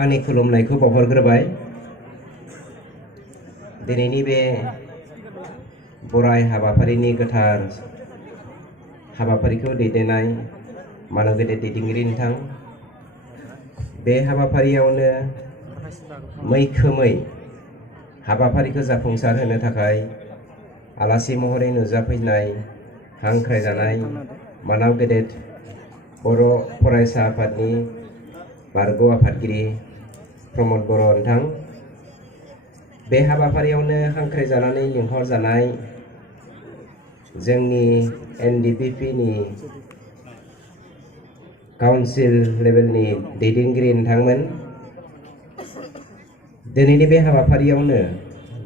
आंनि खुलुमनायखौ बावहरग्रोबाय। दिनैनि बे बराय हाबाफारिनि गोथार हाबाफारिखौ दैदेननाय मानगेदेर दैदेनगिरि नोंथां, बे हाबाफारियावनो मैखोमै हाबाफारिखौ जाफुंसार होनो थाखाय आलासि महरै नुजाफैनाय हांख्रायजानाय मानाव गेदेर बर' फरायसा आफादनि बारग' आफादगिरि प्रमद बर' नोंथां, बे हाबाफारियावनो हांख्रायजानानै लिंहरजानाय जोंनि NDPP नि काउन्सिल लेभेलनि दैदेनगिरि नोंथांमोन, दिनैनि बे हाबाफारियावनो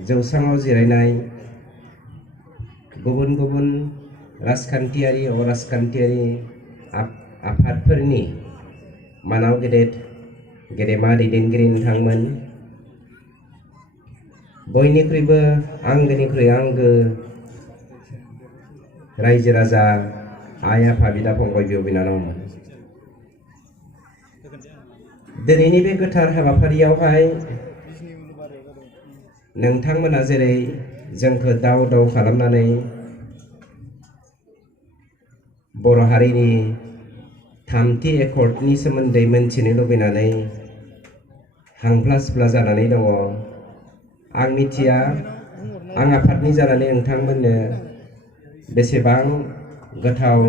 जौसाङाव जिरायनाय गुबुन गुबुन राजखान्थियारि अराजखान्थियारि आफादफोरनि मानाव गेदेमा दैदेनगिरि नोंथांमोन, बयनिख्रुइबो आंगोनिख्रुइ आंगो रायजो राजा आइ आफा बिदा फंबाय बिब' बिनानावमोन, दिनैनि बे गोथार हाबाफारियावहाय नोंथांमोना जेरै जोंखौ दाव दाव खालामनानै बर' हारिनि थामथि एकर्डनि सोमोन्दै मोनथिनो लुबैनानै हांफ्ला सिफ्ला जानानै दङ। आं मिथिया आं आफादनि जानानै नोंथांमोननो बेसेबां गोथाव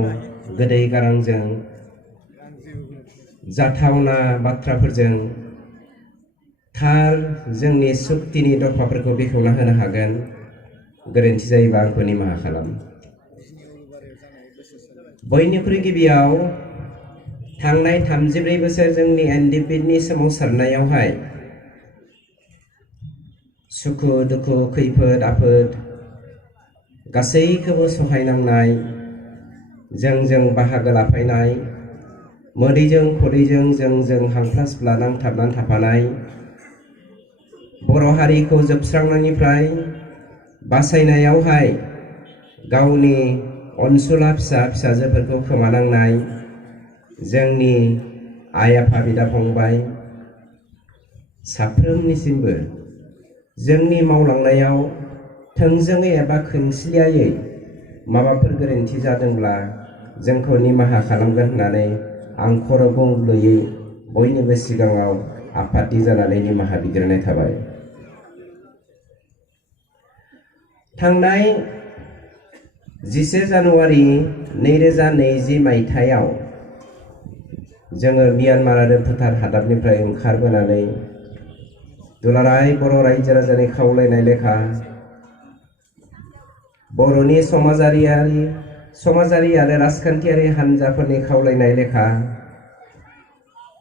गोदै गारांजों जाथावना बाथ्राफोरजों थार जोंनि सुक्तिनि दफाफोरखौ बेखेवना होनो हागोन। गोरोन्थि जायोबा आंखौ निमाहा खालाम। बयनिख्रुइ गिबियाव थांनाय 34 बोसोर जोंनि NDPनि सोमावसारनायावहाय सुखु दुखु खैफोद आफोद गासैखौबो सहायनांनाय, जों बाहागो लाफैनाय, मोदैजों खदैजों जों हांफ्ला सिफ्ला नांथाबनानै थाफानाय, बर' हारिखौ जोबस्रांनायनिफ्राय बासायनायावहाय गावनि अनसुला फिसाजोफोरखौ खोमानांनाय जोंनि आइ आफा बिदा फंबाय साफ्रोमनिसिमबो जोंनि मावलांनायाव थोंजोङै एबा खोमसियायै माबाफोर गोरोन्थि जादोंब्ला जोंखौ निमाहा खालामगोन होननानै आं खर' गंग्लैयै बयनिबो सिगाङाव आफादनि जानानै निमाहा बिग्रोनाय थाबाय। थांनाय 11 जानुवारि 2020 मायथाइयाव जोङो म्यानमार आरो भुटान हादाबनिफ्राय ओंखारबोनानै दुलाराय बर' रायजो राजानि खावलायनाय लेखा बर'नि समाजारि आरो राजखान्थियारि हान्जाफोरनि खावलायनाय लेखा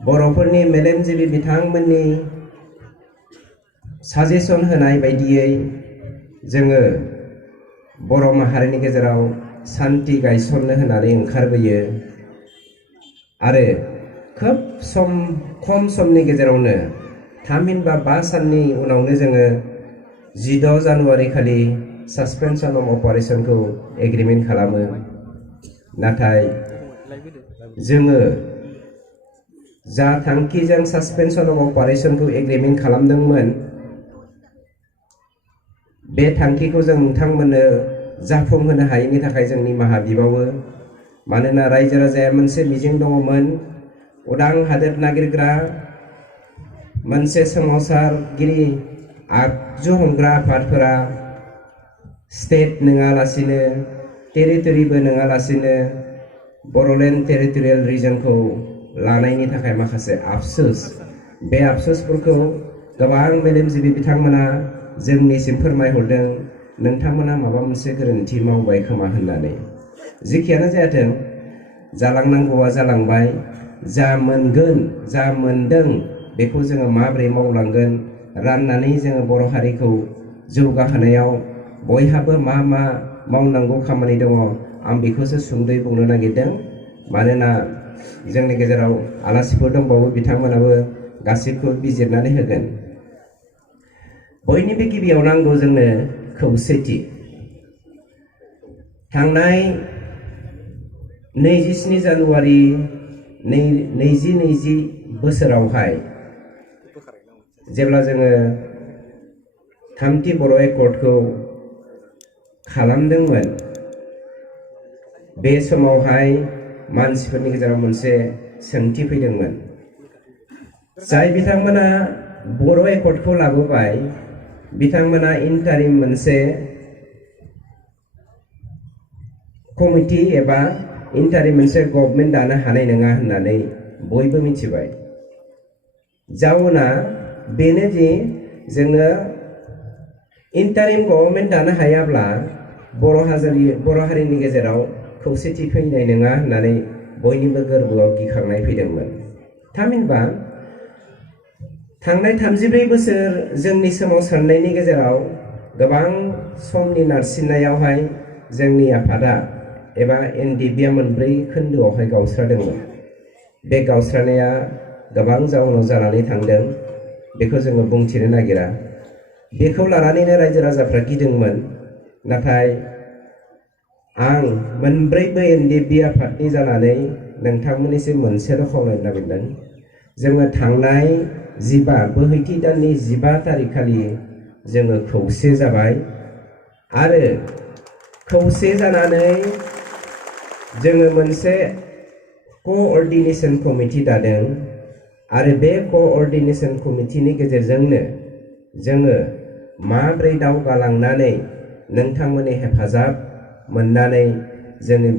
बर'फोरनि मेलेमजिबि बिथांमोननि साजेसन होनाय बायदियै जोङो बर' माहारिनि गेजेराव सान्थि गायसननो होननानै ओंखारबोयो आरो खोब खम समनि गेजेरावनो थामहिनबा 5 साननि उनावनो जोङो 16 जानुवारि खालि सासपेनसन अफ अपारेशनखौ एग्रिमेन्ट खालामो। नाथाय जोङो जा थांखिजों सासपेनसन अफ अपारेशनखौ एग्रिमेन्ट खालामदोंमोन, बे थांखिखौ जों नोंथांमोननो जाफुंहोनो हायैनि थाखाय जों निमाहा बिबावो। मानोना रायजो राजाया मोनसे मिजिं दङमोन, उदां हादोर नागिरग्रा मोनसे सोमावसारगिरि आगजु हमग्रा आफादफोरा स्टेट नङालासिनो टेरिटरिबो नङालासिनो बर'लेण्ड टेरिटरियेल रिजनखौ लानायनि थाखाय माखासे आफसोस, बे आफसोसफोरखौ गोबां मेलेमजिबि बिथांमोना जोंनिसिम फोरमायहरदों, नोंथांमोना माबा मोनसे गोरोन्थि मावबाय खोमा होननानै। जेखियानो जायाथों, जालांनांगौआ जालांबाय, जा मोनगोन जा मोनदों बेखौ जोङो माबोरै मावलांगोन, राननानै जोङो बर' हारिखौ जौगाहोनायाव बयहाबो मा मावनांगौ खामानि दङ, आं बेखौसो सुंद'यै बुंनो नागिरदों। मानोना जोंनि गेजेराव आलासिफोर दंबावो, बिथांमोनाबो गासैखौबो बिजिरनानै होगोन। बयनिबो गिबियाव नांगौ जोंनो खौसेथि। थांनाय 27 जानुवारि नैजि बोसोरावहाय जेब्ला जोङो थामथि बर' एकर्डखौ खालामदोंमोन बे समावहाय मानसिफोरनि गेजेराव मोनसे सोंथि फैदोंमोन जाय बिथांमोना बर' एकर्डखौ लाबोबाय बिथांमोना इन्टारिम मोनसे कमिटि एबा इन्टारिम मोनसे गभर्नमेन्ट दानो हानाय नङा होननानै बयबो मिथिबाय जाउना बेनो दि जोङो इन्टारिम गभर्नमेन्ट दानो हायाब्ला बर' हारिनि गेजेराव खौसेथि फैनाय नङा होननानै बयनिबो गोरबोआव गिखांनाय फैदोंमोन थामहिनबा थांनाय 34 बोसोर जोंनि सोमावसारनायनि गेजेराव गोबां समनि नारसिननायावहाय जोंनि आफादा एबा एनडिपिआ मोनब्रै खोन्दोआवहाय गावस्रादोंमोन बे गावस्रानाया गोबां जाउनाव जानानै थांदों बेखौ जोङो बुंथिनो नागिरा बेखौ लानानैनो रायजो राजाफ्रा गिदोंमोन नाथाय आं मोनब्रैबो एनडिपि आफादनि जानानै नोंथांमोननिसिम मोनसेल' खावलायनो नागिरदों जोङो थांनाय बोहैथि दाननि 15 तारिख खालि जोङो खौसे जाबाय आरो खौसे जानानै जोङो मोनसे कोअर्डिनेशन कमिटि दादों आरो बे कोअर्डिनेशन कमिटिनि गेजेरजोंनो जोङो माब्रै दावगालांनानै नोंथांमोननि हेफाजाब मोननानै जोङो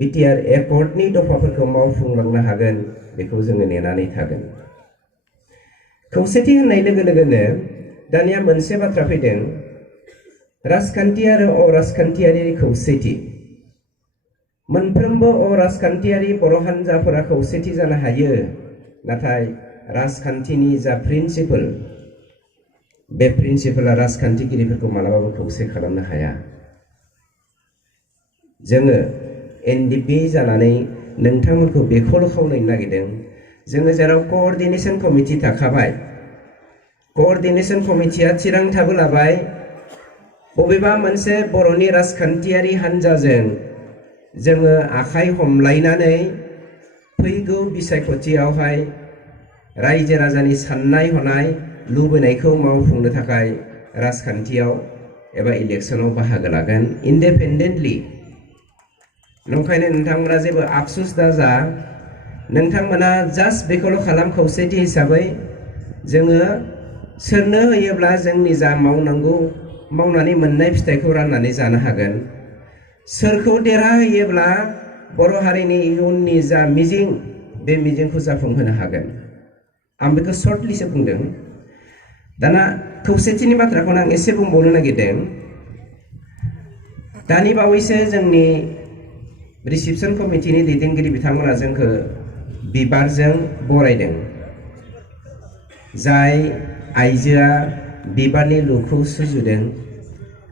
बिटिआर एकर्डनि दफाफोरखौ मावफुंलांनो हागोन बेखौ जोङो नेनानै थागोन खौसेथि होननाय लोगो लोगोनो दानिया मोनसे बाथ्रा फैदों राजखान्थि आरो अराजखान्थियारि खौसेथि मोनफ्रोमबो अराजखान्थियारि बर' हान्जाफोरा खौसेथि जानो हायो नाथाय राजखान्थिनि जा प्रिन्सिपल बे प्रिन्सिपला राजखान्थिगिरिफोरखौ मालाबाबो खौसे खालामनो हाया जोङो एनडिपि जानानै नोंथांमोनखौ बेखौल' खावलायनो नागिरदों जोङो जेराव कोअर्डिनेशन कमिटि थाखाबाय कोअर्डिनेशन कमिटिया थिरांथाबो लाबाय बबेबा मोनसे बर'नि राजखान्थियारि हान्जाजों जोङो आखाइ हमलायनानै फैगौ बिसायख'थियावहाय रायजो राजानि साननाय हनाय लुबैनायखौ मावफुंनो थाखाय राजखान्थियाव एबा इलेक्सनाव बाहागो लागोन इन्डिपेन्डेन्टलि नंखायनो नोंथांमोना जेबो आफसुस दाजा नोंथांमोना जास्ट बेखौल' खालाम खौसेथि हिसाबै जोङो सोरनो होयोब्ला जोंनि जा मावनांगौ मावनानै मोननाय फिथाइखौ राननानै जानो हागोन सोरखौ देरहाहोयोब्ला बर' हारिनि इयुननि जा मिजिं बे मिजिंखौ जाफुंहोनो हागोन आं बेखौ सर्टलिसो बुंदों दाना खौसेथिनि बाथ्राखौनो आं एसे बुंबावनो नागिरदों दानि बावैसो जोंनि रिसिपसन कमिटिनि दैदेनगिरि बिथांमोना जोंखौ बिबारजों बरायदों जाय आइजोआ बिबारनि लुखौ सुजुदों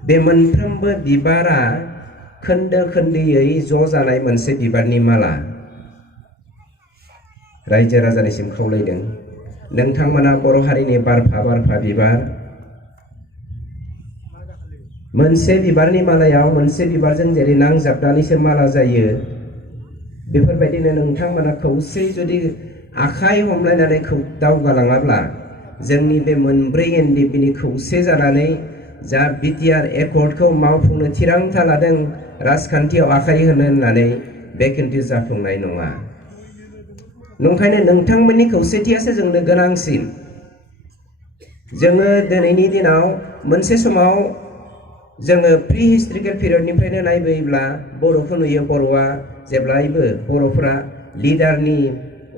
बे मोनफ्रोमबो बिबारा खोन्दो खोन्दोयै ज' जानाय मोनसे बिबारनि माला रायजो राजानिसिम खावलायदों नोंथांमोना बर' हारिनि बारफा बारफा बिबार मोनसे बिबारनि मालायाव मोनसे बिबारजों जेरै नांजाबनानैसो माला जायो बेफोरबायदिनो नोंथांमोना खौसे जुदि आखाइ हमलायनानै दावगालाङाब्ला जोंनि बे मोनब्रै एनडिपिनि खौसे जानानै जा बिटिआर एकर्डखौ मावफुंनो थिरांथा लादों राजखान्थियाव आखाइ होनो होननानै बे खिन्थु जाफुंनाय नङा नंखायनो नोंथांमोननि खौसेथियासो जोंनो गोनांसिन जोङो दिनैनि दिनाव मोनसे समाव जोङो प्रि हिस्ट्रिकेल पिरियडनिफ्रायनो नायबोयोब्ला बर'खौ नुयो बर'आ जेब्लायबो बर'फोरा लिडारनि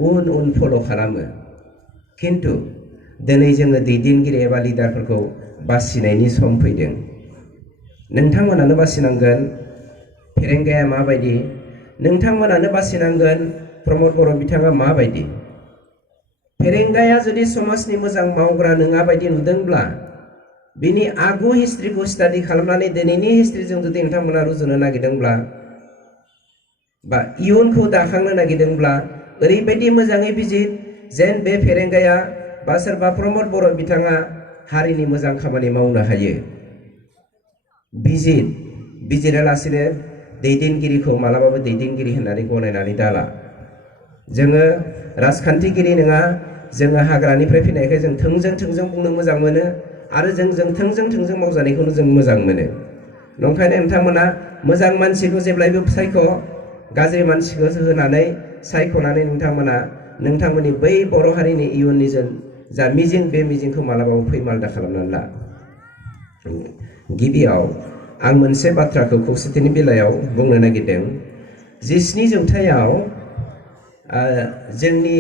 उन फल' खालामो खिन्थु दिनै जोङो दैदेनगिरि एबा लिडारफोरखौ बासिनायनि सम फैदों नोंथांमोनानो बासिनांगोन फेरेंगाया माबायदि नोंथांमोनानो बासिनांगोन प्रमद बर' बिथाङा माबायदि फेरेंगाया जुदि समाजनि मोजां मावग्रा नङा बायदि नुदोंब्ला बिनि आगु हिस्ट्रिखौ स्टाडि खालामनानै दिनैनि हिस्ट्रिजों जुदि नोंथांमोना रुजुनो नागिरदोंब्ला बा इयुनखौ दाखांनो नागिरदोंब्ला ओरैबायदि मोजाङै बिजिर जेन बे फेरेंगाया बा सोरबा प्रमद बर' बिथाङा हारिनि मोजां खामानि मावनो हायो बिजिरालासिनो दैदेनगिरिखौ मालाबाबो दैदेनगिरि होननानै गनायनानै दाला जोङो राजखान्थिगिरि नङा, जोङो हाग्रानिफ्राय फैनायखाय जों थोंजों बुंनो मोजां मोनो आरो जों थोंजों मावजानायखौनो जों मोजां मोनो। नंखायनो नोंथांमोना मोजां मानसिखौ जेब्लायबो सायख', गाज्रि मानसिखौ होनानै सायख'नानै नोंथांमोना नोंथांमोननि बै बर' हारिनि इयुननि जा मिजिं, बे मिजिंखौ मालाबाबो फैमालदा खालामनानै ला। गिबियाव आं मोनसे बाथ्राखौ खौसेथिनि बेलायाव बुंनो नागिरदों। 17 जौथायाव जोंनि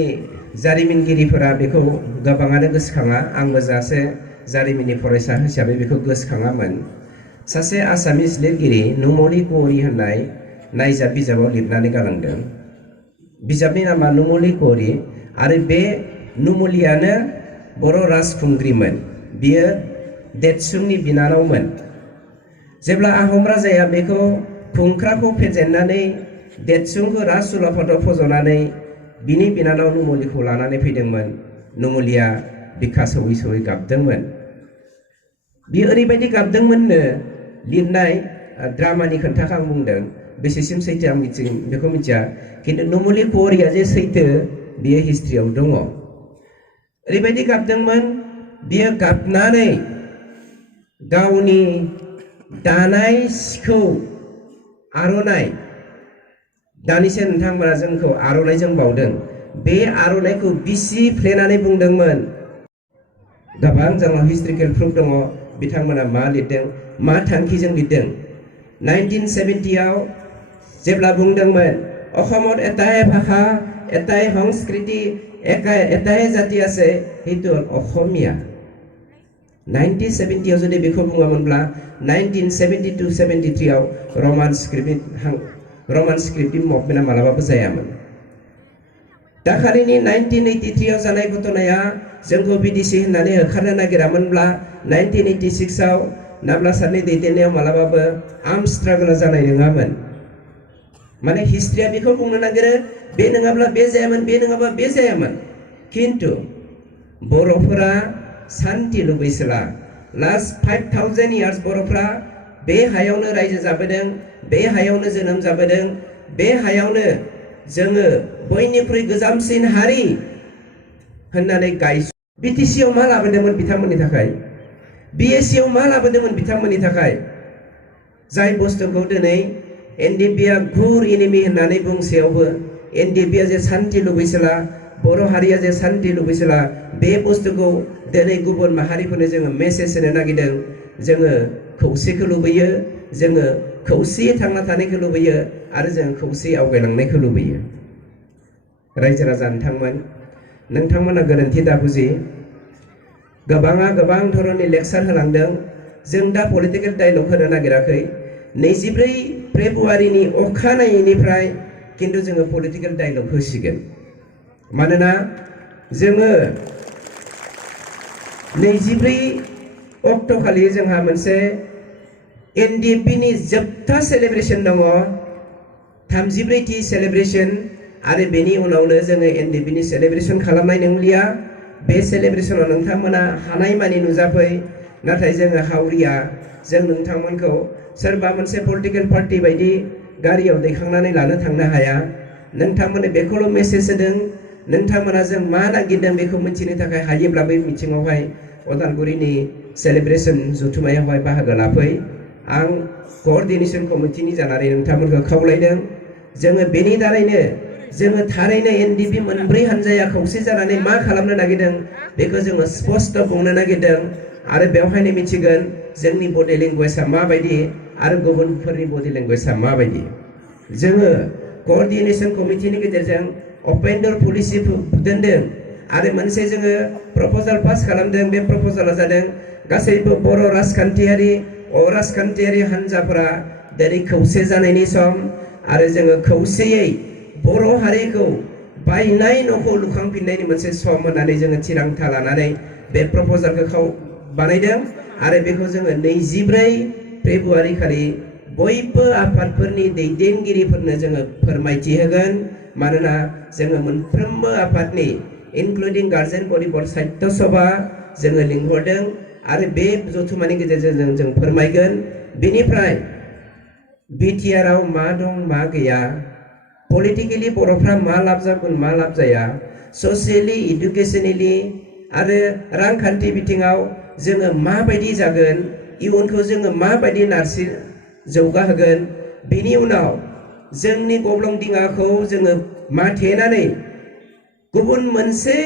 जारिमिनगिरिफोरा बेखौ गोबाङानो गोसोखाङा, आंबो सासे जारिमिननि फरायसा हिसाबै बेखौ गोसोखाङामोन। सासे आसामिस लिरगिरि नुमलि कुवरि होननाय नायजाब बिजाबाव लिरनानै गालांदों। बिजाबनि नामा नुमलि कुवरि, आरो बे नुमलियानो बर' राजखुंग्रिमोन। बियो देदसुंनि बिनानावमोन। जेब्ला आहम राजाया बेखौ खुंख्राखौ फेजेननानै देदसुंखौ राजउलाफादाव फज'नानै बिनि बिनानाव नुमलिखौ लानानै फैदोंमोन, नुमलिया बिखा सौयै गाबदोंमोन। बियो ओरैबायदि गाबदोंमोननो, लिरनाय ड्रामानि खोन्थाखौ आं बुंदों, बेसेसिम सैथो आं बेखौ मिथिया, खिन्थु नुमलि कुवरिया जे सैथो बियो हिस्ट्रियाव दङ। ओरैबायदि गाबदोंमोन, बियो गाबनानै गावनि दानाय सिखौ, आर'नाइ, दानिसो नोंथांमोना जोंखौ आर'नाइजों बावदों, बे आर'नाइखौ बिसिफ्लेनानै बुंदोंमोन। गोबां जोंनाव हिस्ट्रिकेल प्रुफ दङ बिथांमोना मा लिरदों, मा थांखिजों लिरदों। 1970आव जेब्ला बुंदोंमोन অসমত এটাই ভাষা, এটাই সংস্কৃতি, এটাই জাতি আছে, সেইটো অসমীয়া। 1970 যদি बेखौ बुङामोनब्ला 1972-73 रमान स्क्रिप्टनि मुभमेन्टआ मालाबाबो जायामोन। दाखालिनि 1983 जानाय घटनाया जोंखौ बिदेशि होननानै होखारनो नागिरामोनब्ला 1986 नाब्ला सारनि दैदेननायाव मालाबाबो आर्म स्ट्रागलआ जानाय नङामोन। माने हिस्ट्रिया बेखौ बुंनो नागिरो, बे नङाब्ला बे जायामोन, बे नङाब्ला बे जायामोन। खिन्थु बर'फोरा शान्ति लुबैसोला। लास्ट 5000 इयार्स बर'फ्रा बे हायावनो रायजो जाबोदों, बे हायावनो जोनोम जाबोदों, बे हायावनो जोङो बयनिख्रुइ गोजामसिन हारि होननानै बिटिसिआव मा लाबोदोंमोन बिथांमोननि थाखाय, बिएससिआव मा लाबोदोंमोन बिथांमोननि थाखाय, जाय बुस्थुखौ दिनै एनडिपिआ घुर एनिमि होननानै बुंसेयावबो एनडिपिआ जे शान्ति लुबैसोला, बर' हारिया जे शान्ति लुबैसोला, बे बुस्थुखौ दिनै गुबुन माहारिफोरनो जोङो मेसेज होनो नागिरदों। जोङो खौसेखौ लुबैयो, जोङो खौसेयै थांना थानायखौ लुबैयो, आरो जों खौसेयै आवगायलांनायखौ लुबैयो। रायजो राजा नोंथांमोना गोरोन्थि दाबुजि। गोबाङा गोबां धरननि लेक्सार होलांदों, जों दा पलिटिकेल डायलग होनो नागिराखै। 24 फेब्रुवारिनि अखानायैनिफ्राय खिन्थु जोङो पलिटिकेल डायलग होसिगोन। मानोना जोङो 24 अक्ट'खालि जोंहा मोनसे एनडिपिनि जोबथा सेलेब्रेसन दङ, 34थि सेलेब्रेसन, आरो बेनि उनावनो जोङो एनडिपिनि सेलेब्रेसन खालामनाय नंलिया। बे सेलेब्रेसनाव नोंथांमोना हानायमानि नुजाफै, नाथाय जोङो हावरिया, जों नोंथांमोनखौ सोरबा मोनसे पलिटिकेल पार्टि बायदि गारियाव दैखांनानै लानो थांनो हाया। नोंथांमोननो बेखौल' मेसेज होदों, नोंथांमोना जों मा नागिरदों बेखौ मिथिनो थाखाय हायोब्ला बै मिथिङावहाय अदालगुरिनि सेलेब्रेसन जथुमायावहाय बाहागो लाफै। आं क'अर्डिनेसन कमिटिनि जानानै नोंथांमोनखौ खावलायदों। जोङो बेनि दारैनो जोङो थारैनो एनडिपि मोनब्रै हानजाया खौसे जानानै मा खालामनो नागिरदों बेखौ जोङो स्पष्ट बुंनो नागिरदों, आरो बेवहायनो मिथिगोन जोंनि बडि लेंगुवेजआ माबायदि आरो गुबुनफोरनि बडि लेंगुवेजआ माबायदि। जोङो क'अर्डिनेसन कमिटिनि गेजेरजों अपेन डोर पलिसि दोनदों, आरो मोनसे जोङो प्रप'जाल पास खालामदों। बे प्रप'जाला जादों गासैबो बर' राजखान्थियारि हानजाफोरा दिनै खौसे जानायनि सम, आरो जोङो खौसेयै बर' हारिखौ बायनाय न'खौ लुखांफिननायनि मोनसे सम होननानै जोङो थिरांथा लानानै बे प्रप'जालखौ बानायदों, आरो बेखौ जोङो 24 फेब्रुवारि खालि बयबो आफादफोरनि दैदेनगिरिफोरनो जोङो फोरमायथि होगोन। मानोना जोङो मोनफ्रोमबो आफादनि इनक्लुडिं गार्जेन बडि फर साहित्य सभा जोङो लिंहरदों, आरो बे जथुमानि गेजेरजों जों फोरमायगोन। बेनिफ्राय बिटिआरआव मा दं मा गैया पलिटिकेलि बर'फ्रा मा लाब जागोन मा लाब जाया ससियेलि इडुकेसनेलि आरो रांखान्थि बिथिङाव जोङो माबायदि जागोन इयुनखौ जोङो माबायदि नारसि जौगाहोगोन बेनि उनाव जोंनि गब्लं दिङाखौ जोङो माथेनानै गुबुन मोनसे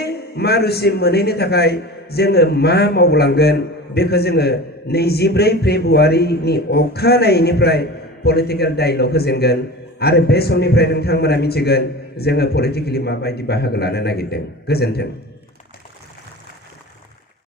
मारुसिम मोनहैनो थाखाय जोङो मा मावलांगोन बेखौ जोङो 24 फेब्रुवारिनि अखानायैनिफ्राय पलिटिकेल डायलग होजेनगोन आरो बे समनिफ्राय नोंथांमोना मिथिगोन जोङो पलिटिकेलि माबायदि बाहागो लानो नागिरदों। गोजोन्थों।